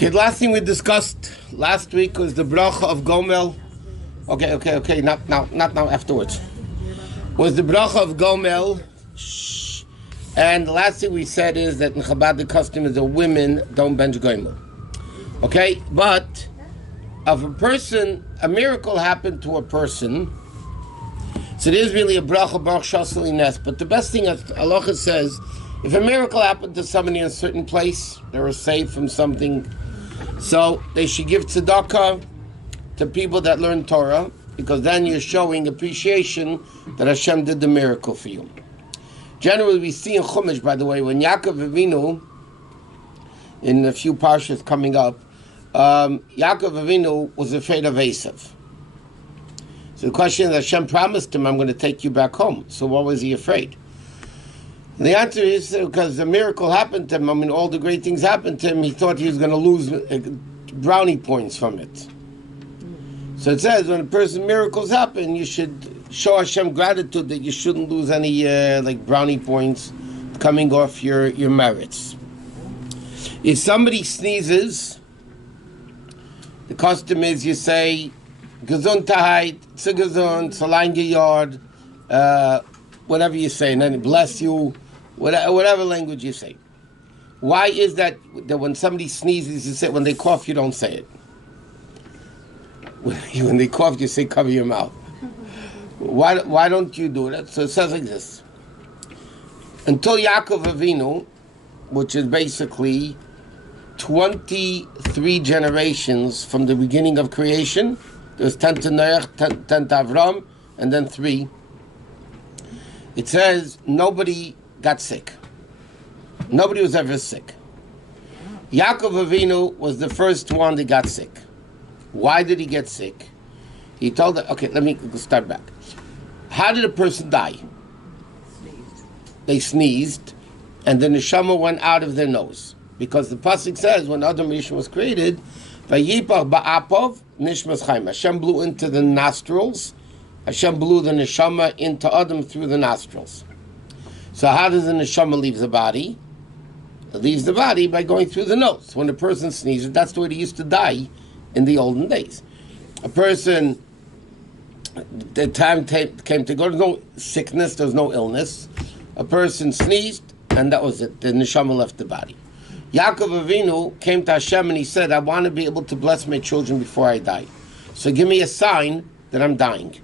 Okay, the last thing we discussed last week was the brachot of Gomel. Okay, not now, afterwards. Was the brachot of Gomel. And the last thing we said is that in Chabad the custom is that women don't bench Gomel. Okay, but of a miracle happened to a person, so there's really a brachot baruch shasel. But the best thing that halacha says, if a miracle happened to somebody in a certain place, they were saved from something, so they should give tzedakah to people that learn Torah, because then you're showing appreciation that Hashem did the miracle for you. Generally, we see in Chumash, by the way, when Yaakov Avinu, in a few parshas coming up, Yaakov Avinu was afraid of Yosef. So the question is, Hashem promised him, I'm going to take you back home. So what was he afraid? And the answer is because the miracle happened to him. I mean, all the great things happened to him. He thought he was going to lose brownie points from it. So it says, when a person miracles happen, you should show Hashem gratitude that you shouldn't lose any brownie points coming off your merits. If somebody sneezes, the custom is you say, Gesundheit, Zigazun, Salain Geyard, whatever you say, and then bless you, whatever language you say. Why is that when somebody sneezes, you say, when they cough, you don't say it? When they cough, you say, cover your mouth. Why don't you do that? So it says like this. Until Yaakov Avinu, which is basically 23 generations from the beginning of creation, there's 10 to Noach, 10 to Avram, and then 3. It says nobody got sick. Nobody was ever sick. Yaakov Avinu was the first one that got sick. Why did he get sick? He told them, okay, let me start back. How did a person die? Sneezed. They sneezed, and the neshama went out of their nose. Because the pasuk says, when Adam Rishon was created, Vayipach ba'apov nishmas chaim. Hashem blew into the nostrils. Hashem blew the neshama into Adam through the nostrils. So how does the neshama leave the body? It leaves the body by going through the nose. When a person sneezes, that's the way they used to die in the olden days. A person, the time came to go, there's no sickness, there's no illness. A person sneezed, and that was it. The neshama left the body. Yaakov Avinu came to Hashem and he said, I want to be able to bless my children before I die. So give me a sign that I'm dying.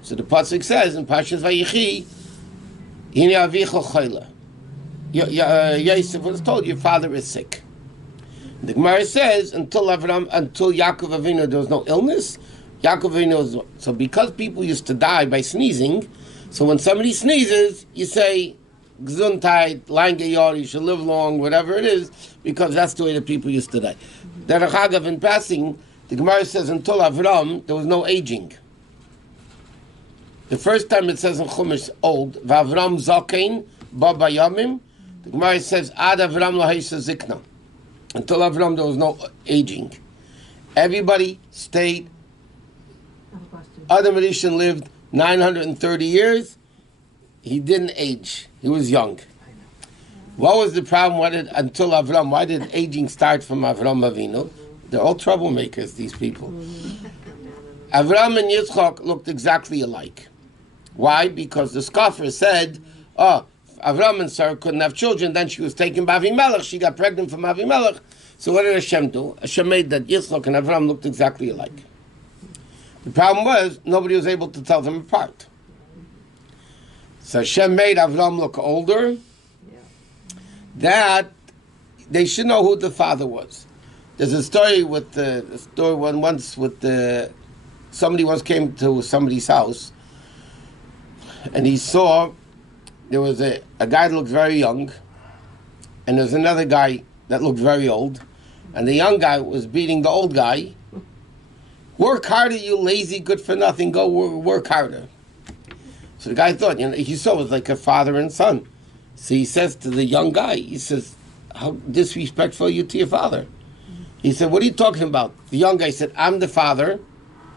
So the pasuk says in Parshas Vayechi, Hine avicha chayla. Yosef was told, your father is sick. The Gemara says, until Yaakov Avinu, there was no illness. Yaakov Avinu was, so because people used to die by sneezing, so when somebody sneezes, you say, Gesundheit, Lang Geyar, you should live long, whatever it is, because that's the way the people used to die. Derech Agav, in passing, the Gemara says, until Avram, there was no aging. The first time it says in Chumash, old, Vavram Zakein, Baba Yamim, the Gemara says, Ad Avram Lahaisa Zikna. Until Avram, there was no aging. Everybody stayed. Adam Rishon lived 930 years. He didn't age. He was young. What was the problem? Until Avram? Why did aging start from Avram Avinu? They're all troublemakers, these people. Avram and Yitzchak looked exactly alike. Why? Because the scoffer said, Avram and Sarah couldn't have children, then she was taken by Avimelech, she got pregnant from Avimelech. So what did Hashem do? Hashem made that Yitzchak and Avram looked exactly alike. The problem was, nobody was able to tell them apart. So Hashem made Avram look older, that they should know who the father was. There's a story somebody once came to somebody's house, and he saw there was a guy that looked very young, and there was another guy that looked very old, and the young guy was beating the old guy. Work harder, you lazy, good for nothing, go work harder. So the guy thought, he saw it was like a father and son. So he says to the young guy, he says, how disrespectful are you to your father? He said, what are you talking about? The young guy said, I'm the father,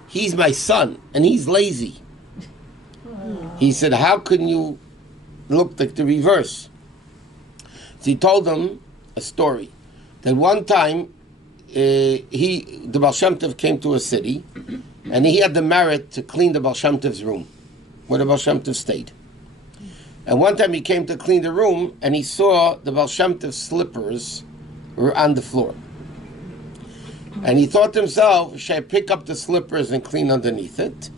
he's my son, and he's lazy. He said, how can you look like the reverse? So he told them a story, that one time the Baal Shem Tov came to a city, and he had the merit to clean the Baal Shem Tov's room, where the Baal Shem Tov stayed. And one time he came to clean the room, and he saw the Baal Shem Tov's slippers were on the floor. And he thought to himself, should I pick up the slippers and clean underneath it?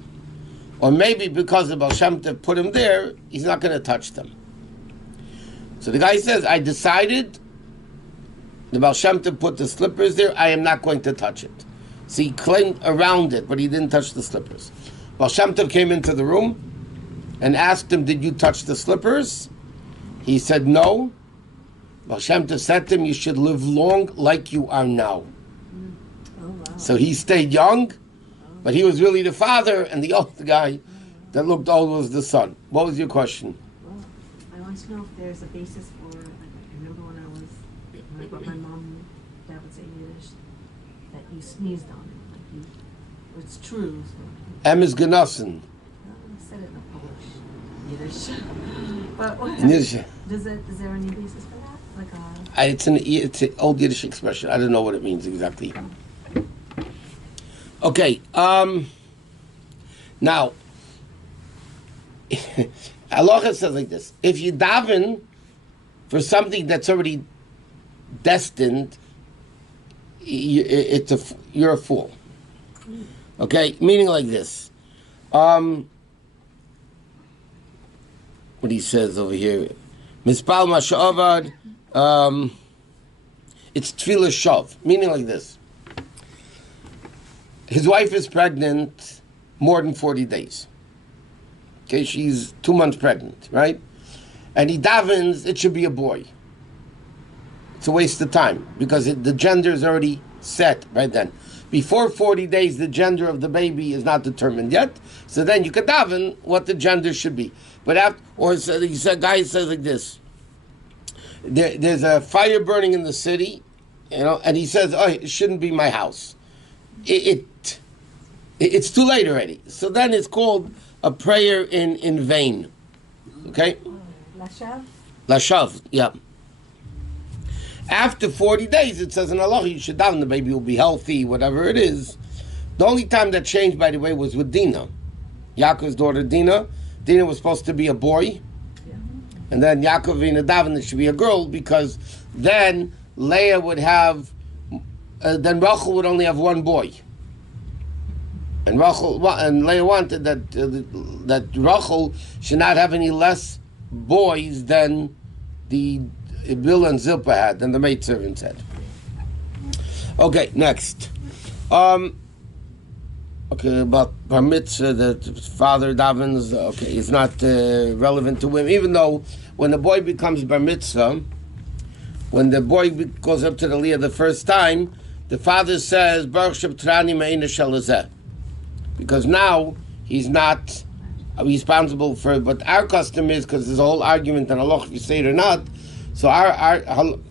Or maybe because the Baal Shem Tov put him there, he's not going to touch them. So the guy says, I decided the Baal Shem Tov put the slippers there, I am not going to touch it. So he cleaned around it, but he didn't touch the slippers. Baal Shem Tov came into the room and asked him, did you touch the slippers? He said, no. Baal Shem Tov said to him, you should live long like you are now. Oh, wow. So he stayed young, but he was really the father, and the old guy that looked old was the son. What was your question? Well, I want to know if there's a basis for, like, I remember when I brought my mom and dad would say Yiddish, that you sneezed on it. Like you, it's true. So. Em is genossen. I said it in a Polish Yiddish. But what, In Yiddish. is there any basis for that? Like It's an old Yiddish expression. I don't know what it means exactly. Okay. Now, halacha says like this: if you daven for something that's already destined, you're a fool. Okay, meaning like this. What he says over here, Mispal Masha'avad, it's Tefillah Shav, meaning like this. His wife is pregnant more than 40 days. Okay, she's 2 months pregnant, right? And he davens, it should be a boy. It's a waste of time because the gender is already set right then. Before 40 days, the gender of the baby is not determined yet. So then you could daven what the gender should be. But after, or guy says like this: there's a fire burning in the city, and he says, "Oh, it shouldn't be my house." It's too late already. So then it's called a prayer in vain. Okay? Lashav? Lashav, yeah. After 40 days, it says in Allah, you should daven, the baby will be healthy, whatever it is. The only time that changed, by the way, was with Dinah. Yaakov's daughter Dinah. Dinah was supposed to be a boy. Yeah. And And then Yaakov in daven, it should be a girl, because then Leah would have, then Rachel would only have one boy. And Leah wanted that Rachel should not have any less boys than the Bill and Zilpah had, than the maidservants had. Okay, next. Okay, about bar mitzvah, that father davens, okay, it's not relevant to women, even though when the boy becomes bar mitzvah, when the boy goes up to the Leah the first time, the father says, Baruch Shabtrani Me'ina Shalazeh, because now he's not responsible for it. But our custom is, because there's a whole argument on Allah if you say it or not, so our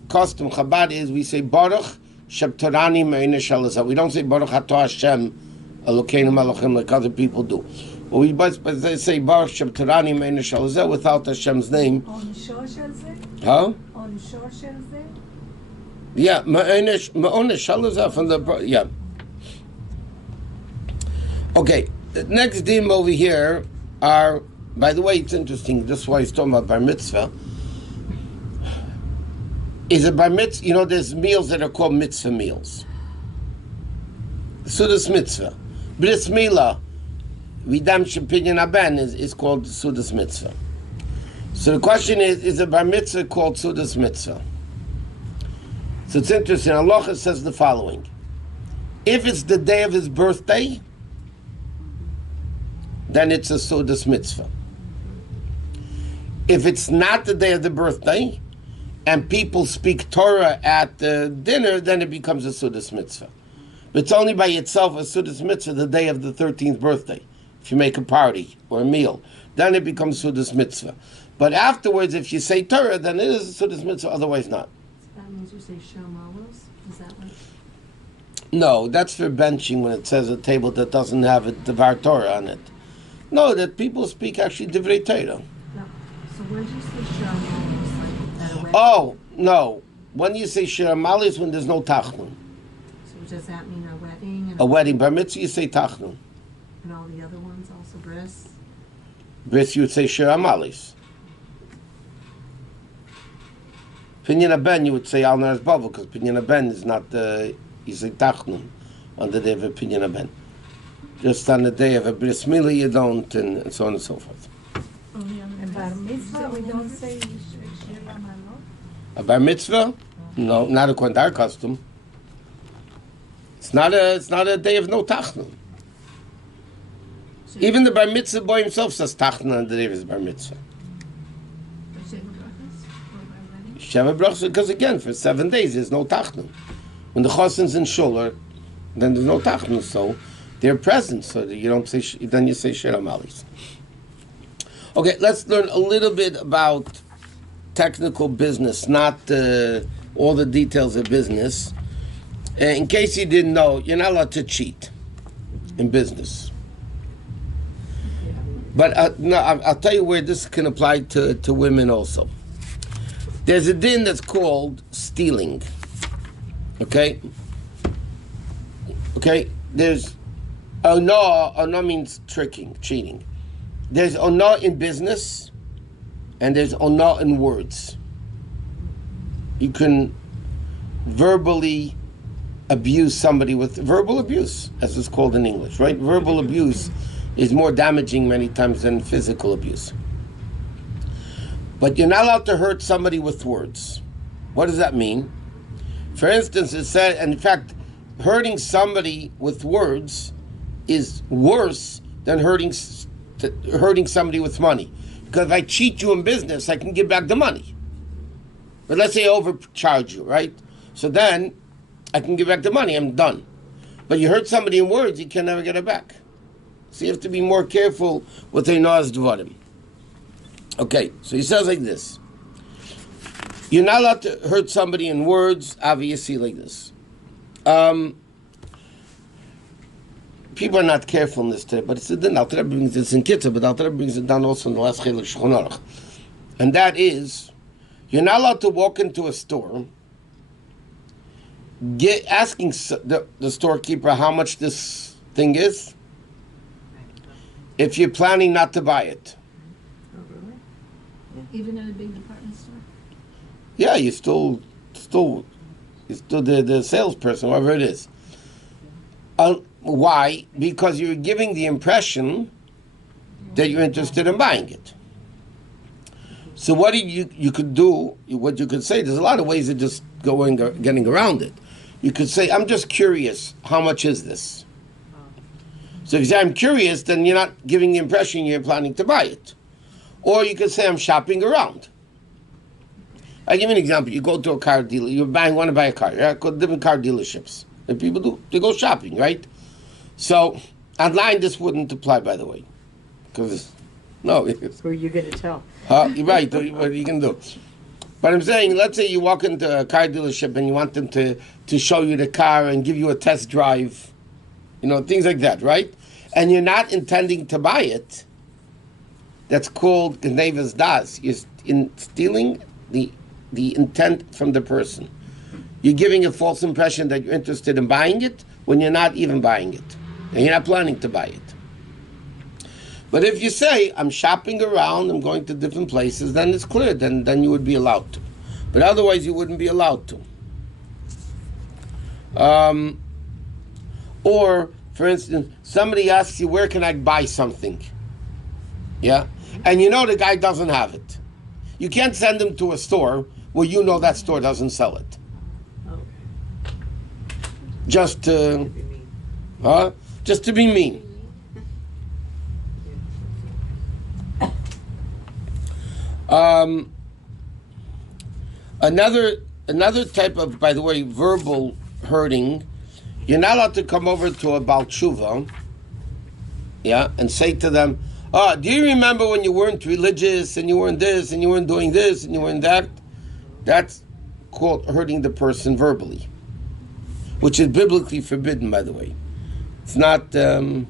custom, Chabad, is we say Baruch Shabtrani Me'ina Shalazeh. We don't say Baruch Atah Hashem Elokeinu Malachim like other people do. But we say Baruch Shabtarani Me'ina Shalazeh without Hashem's name. On Shor Shalzeh? Huh? On Shor Shalzeh? Yeah, Me'ina Shalazeh from the, yeah. Okay, the next dim over here are, by the way, it's interesting, this is why he's talking about bar mitzvah. Is a bar mitzvah, there's meals that are called mitzvah meals. Sudas mitzvah. Bris Milah, redemption pinyan aben is called Sudas mitzvah. So the question is a bar mitzvah called Sudas mitzvah? So it's interesting. Allah says the following: if it's the day of his birthday, then it's a Sudas mitzvah. If it's not the day of the birthday, and people speak Torah at the dinner, then it becomes a Sudas mitzvah. But it's only by itself a Sudas mitzvah the day of the 13th birthday. If you make a party or a meal, then it becomes Sudas mitzvah. But afterwards, if you say Torah, then it is a Sudas mitzvah, otherwise not. So that means you say Shamalos? Is that what? No, that's for benching when it says a table that doesn't have a Devar Torah on it. No, that people speak actually Divrei Torah. No. So when do you say Shamalos? Like at a wedding? Oh, no. When you say Shir Mali is when there's no Tachnun. So So does that mean a wedding? And A wedding, bar mitzvah, you say tachnun. And all the other ones also bris? Bris, you would say shir amalis. Pinyan ben, you would say al naras bavel, because pinyan ben is not you say tachnun on the day of a pinyan ben. Just on the day of a bris milah you don't, and so on and so forth. And bar mitzvah, we don't say shir amalot. A bar mitzvah? No, not according to our custom. It's not a day of no tachnun. Even the bar mitzvah boy himself says tachnun on the day of his bar mitzvah. Sheva brachos, because again, for 7 days there's no tachnun. When the chosin's in shuler, then there's no tachnun, so they're present, so that you don't say, then you say shir amalis. Okay, let's learn a little bit about technical business, not all the details of business. In case you didn't know, you're not allowed to cheat in business. But no, I'll tell you where this can apply to women also. There's a din that's called stealing. Okay? Okay? There's ono means tricking, cheating. There's ono in business, and there's ono in words. You can verbally abuse somebody with verbal abuse, as it's called in English, right? Verbal abuse is more damaging many times than physical abuse. But you're not allowed to hurt somebody with words. What does that mean? For instance, it said, and in fact, hurting somebody with words is worse than hurting somebody with money. Because if I cheat you in business, I can give back the money. But let's say I overcharge you, right? So then I can give back the money, I'm done. But you hurt somebody in words, you can never get it back. So you have to be more careful with Einos Dvarim. Okay, so he says like this. You're not allowed to hurt somebody in words, obviously like this. People are not careful in this today, but it's a din. Alter Rebbe brings this in Kitzur, but Alter Rebbe brings it down also in the last Chelek Shulchan Aruch. And that is, you're not allowed to walk into a store asking the storekeeper how much this thing is if you're planning not to buy it. Even in a big department store? Yeah, you're still the salesperson, whatever it is. Why? Because you're giving the impression that you're interested in buying it. So what you could do, what you could say, there's a lot of ways of just getting around it. You could say, I'm just curious, how much is this? So if you say, I'm curious, then you're not giving the impression you're planning to buy it. Or you could say, I'm shopping around. I'll give you an example. You go to a car dealer, want to buy a car. Yeah? Go to different car dealerships. And people do, they go shopping, right? So, online this wouldn't apply, by the way. Because, no. Who are you going to tell? You're right, what are you going to do? But I'm saying, let's say you walk into a car dealership and you want them to show you the car and give you a test drive, things like that, right? And you're not intending to buy it. That's called Gnevas Das. You're stealing the intent from the person. You're giving a false impression that you're interested in buying it when you're not even buying it. And you're not planning to buy it. But if you say, I'm shopping around, I'm going to different places, then it's clear, then you would be allowed to. But otherwise you wouldn't be allowed to. Or, for instance, somebody asks you, where can I buy something? Yeah? And the guy doesn't have it. You can't send him to a store where that store doesn't sell it. Just to be mean. Another type of, by the way, verbal hurting, you're not allowed to come over to a Baal Tshuva, and say to them, do you remember when you weren't religious and you weren't this and you weren't doing this and you weren't that? That's called hurting the person verbally, which is biblically forbidden, by the way. It's not... and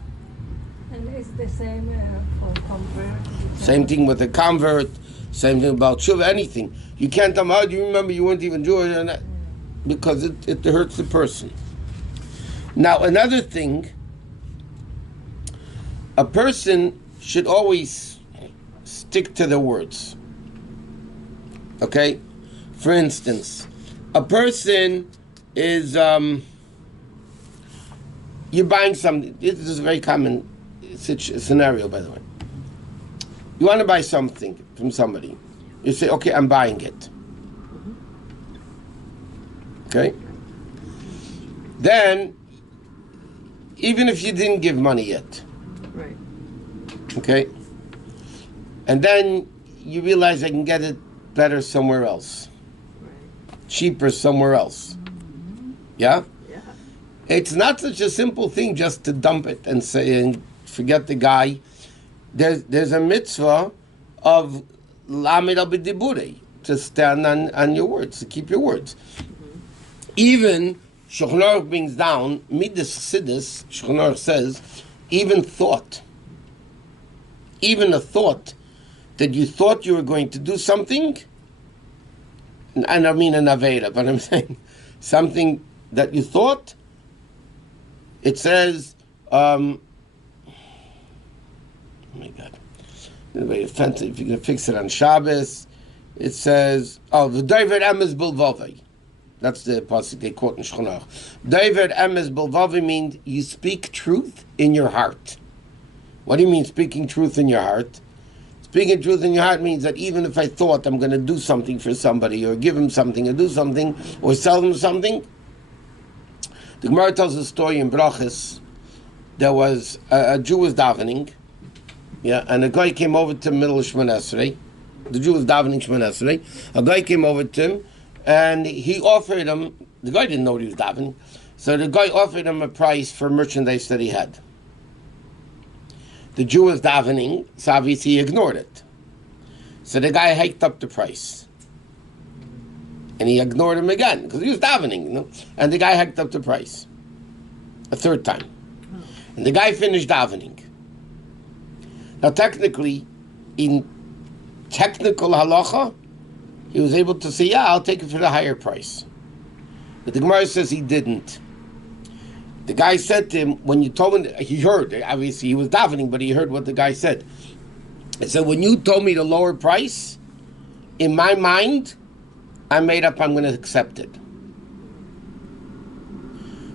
it's the same for convert? Same thing with a convert, same thing about tshuva, anything. You can't tell them, do you remember you weren't even Jewish? Because it hurts the person. Now, another thing, a person should always stick to the words. Okay? For instance, a person is, you're buying something. This is a very common scenario, by the way. You want to buy something from somebody. You say, okay, I'm buying it. Okay? Then, even if you didn't give money yet. Right. Okay? And then you realize I can get it better somewhere else. Right. Cheaper somewhere else. Yeah? Yeah. It's not such a simple thing just to dump it and say and forget the guy. There's a mitzvah of lamed al b'dibure, to stand on your words, to keep your words. Even Shulchan Aruch brings down midas chassidus. Shulchan Aruch says, even a thought that you thought you were going to do something, and I don't mean an aveda, but I'm saying something that you thought. It says, oh my God, very offensive. If you're going to fix it on Shabbos, it says, v'dover emes bilvavai. That's the pasuk they quote in Shulchan Aruch. Dover emes bilvavai means you speak truth in your heart. What do you mean speaking truth in your heart? Speaking truth in your heart means that even if I thought I'm going to do something for somebody, or give him something, or do something, or sell him something. The Gemara tells a story in brachot. There was a Jew was davening, and a guy came over to the middle of Shemoneh Esrei. The Jew was davening Shemoneh Esrei. A guy came over to him, and he offered him. The guy didn't know what he was davening, so the guy offered him a price for merchandise that he had. The Jew was davening, so obviously he ignored it. So the guy hiked up the price. And he ignored him again, because he was davening, And the guy hiked up the price. A third time. And the guy finished davening. Now technically, in technical halacha, he was able to say, yeah, I'll take it for the higher price. But the Gemara says he didn't. The guy said to him, when you told him, he heard, obviously he was davening, but he heard what the guy said. He said, when you told me the lower price, in my mind, I made up I'm going to accept it.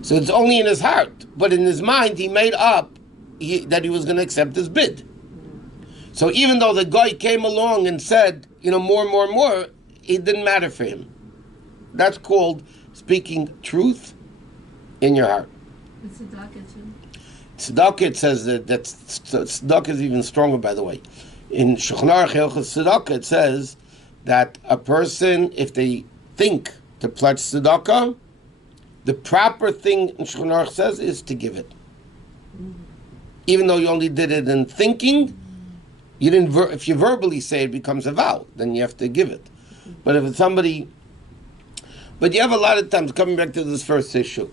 So it's only in his heart, but in his mind, he made up that he was going to accept his bid. So even though the guy came along and said, more, it didn't matter for him. That's called speaking truth in your heart. It's tzedakah too. Tzedakah, it says that tzedakah is even stronger, by the way. In Shulchan Aruch Hilchos Tzedakah, it says that a person, if they think to pledge tzedakah, the proper thing in Shulchan Aruch says is to give it. Even though you only did it in thinking, you didn't. If you verbally say it becomes a vow, then you have to give it. But if it's somebody, but you have a lot of times, coming back to this first issue,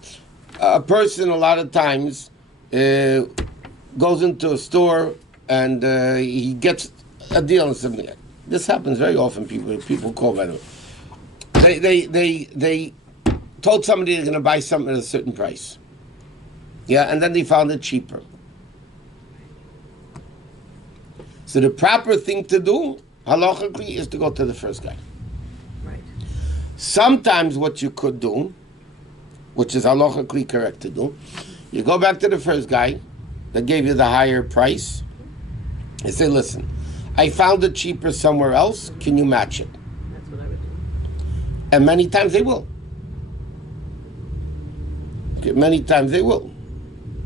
a person a lot of times goes into a store and he gets a deal on something. This happens very often. People call, by the way. They told somebody they're going to buy something at a certain price. Yeah, and then they found it cheaper. So the proper thing to do, halachically, is to go to the first guy. Right. Sometimes what you could do, which is halachically correct to do, you go back to the first guy that gave you the higher price and say, listen, I found it cheaper somewhere else, can you match it? That's what I would do. And many times they will. Okay, many times they will.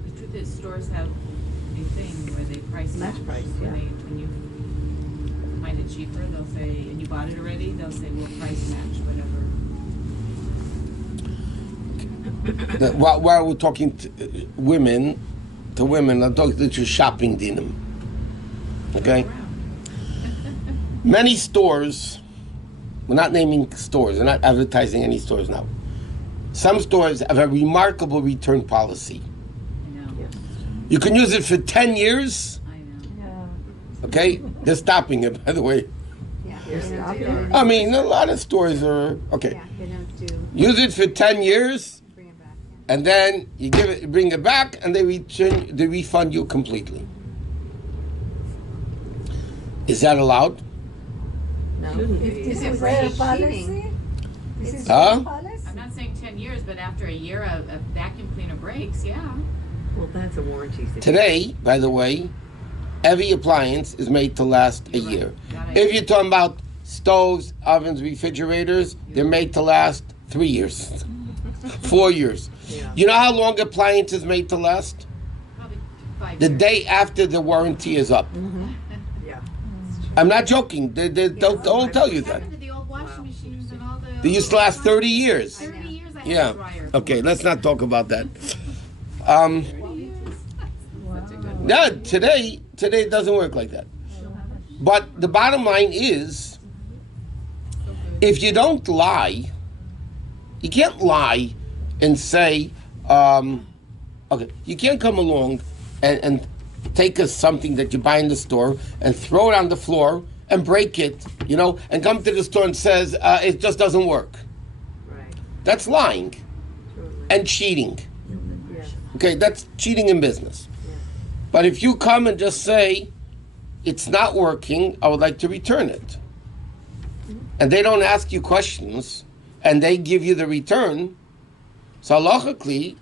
The truth is, stores have a thing where they price Match price, yeah. When you find it cheaper, they'll say, and you bought it already, they'll say, we'll price match whatever. While we're talking to women, I'm talking to shopping dinner. Okay? Many stores, we're not naming stores, we're not advertising any stores now. Some stores have a remarkable return policy. I know. Yes. You can use it for 10 years, I know. Yeah. okay? They're stopping it, by the way. Yeah, You're they don't stopping do it. it. I mean, a lot of stores are, okay. Yeah, they don't do, Use it for 10 years, bring it back. and then you bring it back, and they refund you completely. Is that allowed? No. If this Is it is their cheating? policy, this is Huh? their policy. I'm not saying 10 years, but after a year, a vacuum cleaner breaks, yeah. Well, that's a warranty situation. Today, by the way, every appliance is made to last a year. If you're talking about stoves, ovens, refrigerators, they're made to last 3 years, 4 years. Yeah. You know how long appliance is made to last? Probably 5 The years. day after the warranty is up. Yeah. I'm not joking. They'll tell you What that. happened to the old washing machines and all the... They used to last 30 years. 30 years I had Yeah. a dryer. Okay, let's not talk about that. 30 years. Such a good one. No, today it doesn't work like that. But the bottom line is, if you don't lie, you can't lie and say, okay, you can't come along and take something that you buy in the store and throw it on the floor and break it, and come to the store and says, it just doesn't work. Right. That's lying Totally. and cheating. Yeah. Okay, that's cheating in business. But if you come and just say, it's not working, I would like to return it, and they don't ask you questions, and they give you the return, so halachically,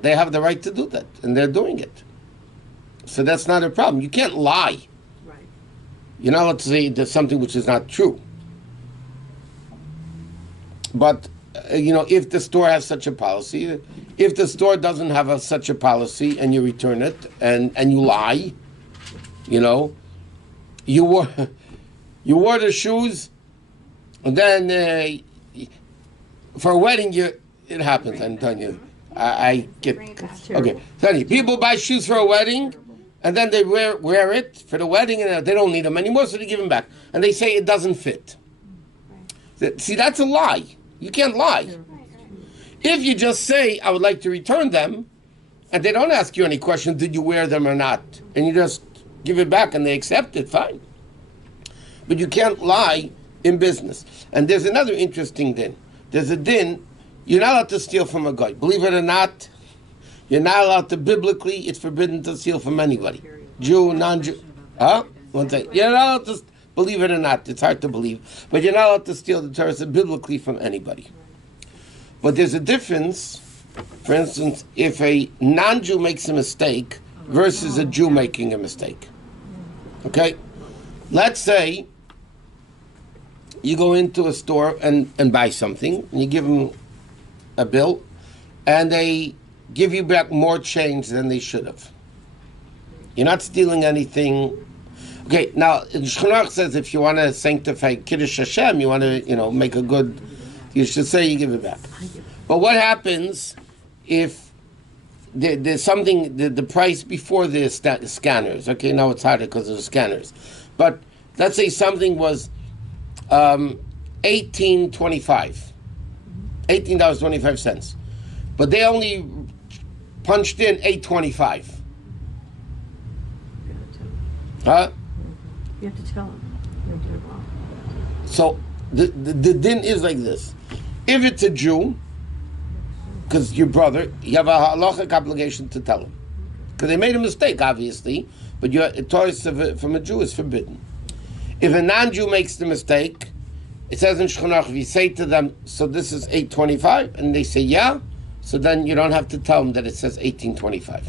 they have the right to do that, and they're doing it. So that's not a problem. You can't lie. Right. You're not allowed to say there's something which is not true. But, if the store has such a policy, if the store doesn't have such a policy and you return it and you lie, you wore the shoes, and then for a wedding, it happens, I'm telling you. I get... Okay, tell you, people buy shoes for a wedding, and then they wear it for the wedding, and they don't need them anymore, so they give them back. And they say it doesn't fit. See, that's a lie. You can't lie. If you just say, I would like to return them, and they don't ask you any questions, did you wear them or not, and you just give it back and they accept it, fine. But you can't lie in business. And there's another interesting din. There's a din, you're not allowed to steal from a guy. Believe it or not, you're not allowed to, biblically, it's forbidden to steal from anybody. Jew, non-Jew. One thing. You're not allowed to, believe it or not, it's hard to believe, but you're not allowed to steal the Torah biblically from anybody. But there's a difference, for instance, if a non-Jew makes a mistake versus a Jew making a mistake. Okay? Let's say you go into a store and buy something, and you give them a bill, and they give you back more change than they should have. You're not stealing anything. Okay, now, Shulchan says if you want to sanctify Kiddush Hashem, you want to, make a good, you should say you give it back. But what happens if there's something, the price before the scanners, okay, now it's harder because of the scanners, but let's say something was $18.25, but they only punched in $8.25. Huh? You have to tell them. You did it wrong. So the din is like this. If it's a Jew, because your brother, you have a halachic obligation to tell him. Because they made a mistake, obviously, but Torah from a Jew is forbidden. If a non-Jew makes the mistake, it says in Shulchan Aruch, if you say to them, so this is $8.25, and they say yeah, so then you don't have to tell them that it says $18.25. Okay.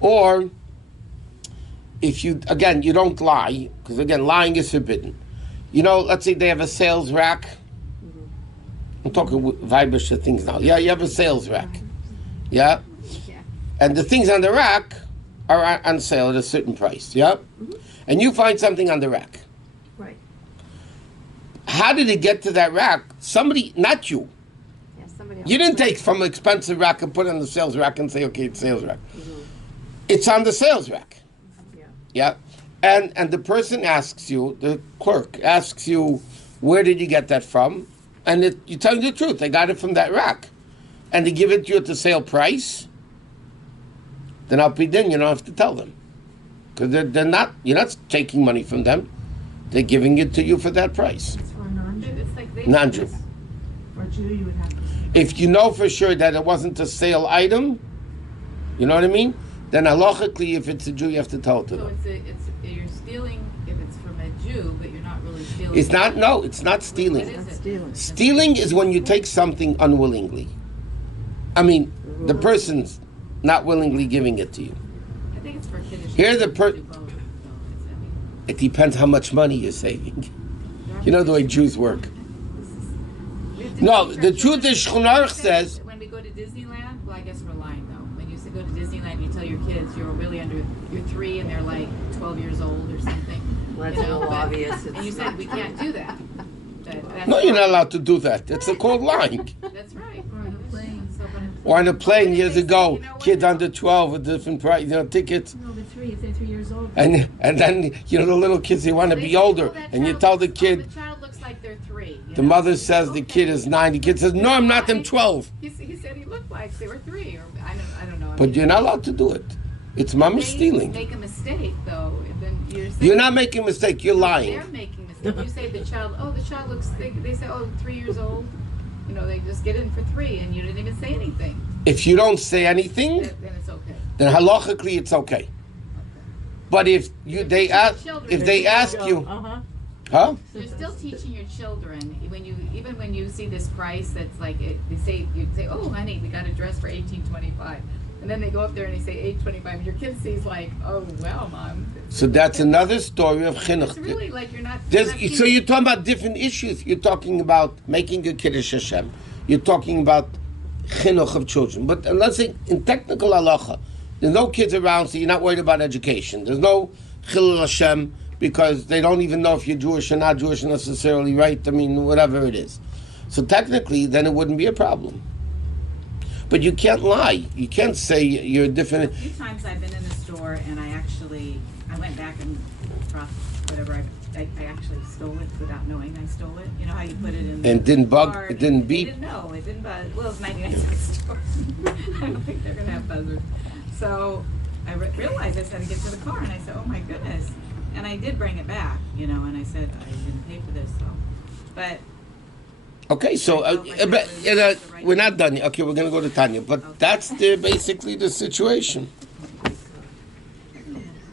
Or, if you don't lie, because again, lying is forbidden. Let's say they have a sales rack. I'm talking Vibish things now. Yeah, you have a sales rack. Yeah? And the things on the rack are on sale at a certain price. Yeah? Mm-hmm. And you find something on the rack. Right. How did it get to that rack? Somebody, not you. Yeah, somebody else. You didn't take from an expensive rack and put it on the sales rack and say, okay, it's sales rack. Mm-hmm. It's on the sales rack. Yeah. Yeah? And the person asks you, the clerk asks you, where did you get that from? And you tell them the truth. They got it from that rack. And they give it to you at the sale price. Then I'll be then, you don't have to tell them. Because you're not taking money from them. They're giving it to you for that price. It's for a non-Jew. It's like they... Non-Jew. For a Jew, you would have to. If you know for sure that it wasn't a sale item, you know what I mean? Then halachically, if it's a Jew, you have to tell it to So them. you're stealing if it's from a Jew, but you're not really stealing. It's not, no, it's not stealing. What is it? Stealing. Stealing is when you take something unwillingly. I mean, the person's not willingly giving it to you. I think it's for Kiddush. Here the per- Do both, so it's, I mean, It depends how much money you're saving. You know the way Jews work. we have to No, teach the our truth children- is, Shchunarch says, when we go to Disneyland, well, I guess we're lying though. When you say go to Disneyland, you tell your kids you're really you're 3 and they're like 12 years old or something. Well, you that's know, a little but- obvious. And you said we can't do that. That's no, you're not allowed to do that. It's called lying. That's right. Or on a plane. So, but if- Or on a plane years ago, You know what? kids under 12 with different price, tickets. No, they're 3, if they're 3 years old. And then, the little kids, they want to They be say, older. "Oh, that And you child tell the looks- kid, the child looks like they're 3. you the know? mother says the kid is 9. The kid says, no, I'm not, I'm 12. He said he looked like they were 3, or I don't know. I But mean, you're not allowed to do it. It's mama they stealing. Make a mistake though, and then you're saying You're not making a mistake, you're lying. They're making a mistake. You say the child looks. They say 3 years old. You know, they just get in for 3, and you didn't even say anything. If you don't say anything, Then it's okay. then halachically it's okay. But if they ask you, Uh-huh. huh? You're still teaching your children even when you see this price that's like you say, oh honey, we got a dress for $18.25, and then they go up there and they say $8.25, and your kid sees like, oh well, mom. So that's another story of It's chinuch. really like you're not. So you're talking about different issues. You're talking about making a kiddush Hashem. You're talking about chinuch of children. But let's say in technical halacha, there's no kids around, so you're not worried about education. There's no chilul Hashem because they don't even know if you're Jewish or not Jewish necessarily, right? I mean, whatever it is. So technically, then it wouldn't be a problem. But you can't lie. You can't say you're different. A few times I've been in the store and I went back and brought whatever I actually stole it without knowing I stole it. You know how you put it in the And didn't bug, cart. it didn't They beep. didn't know. It didn't buzz. Well, it's 99-cent store. I don't think they're going to have buzzers. So I realized I had to get to the car and I said, oh my goodness. And I did bring it back, and I said, I didn't pay for this, so. But Okay, so we're not done yet. Okay, we're going to go to Tanya. But that's basically the situation.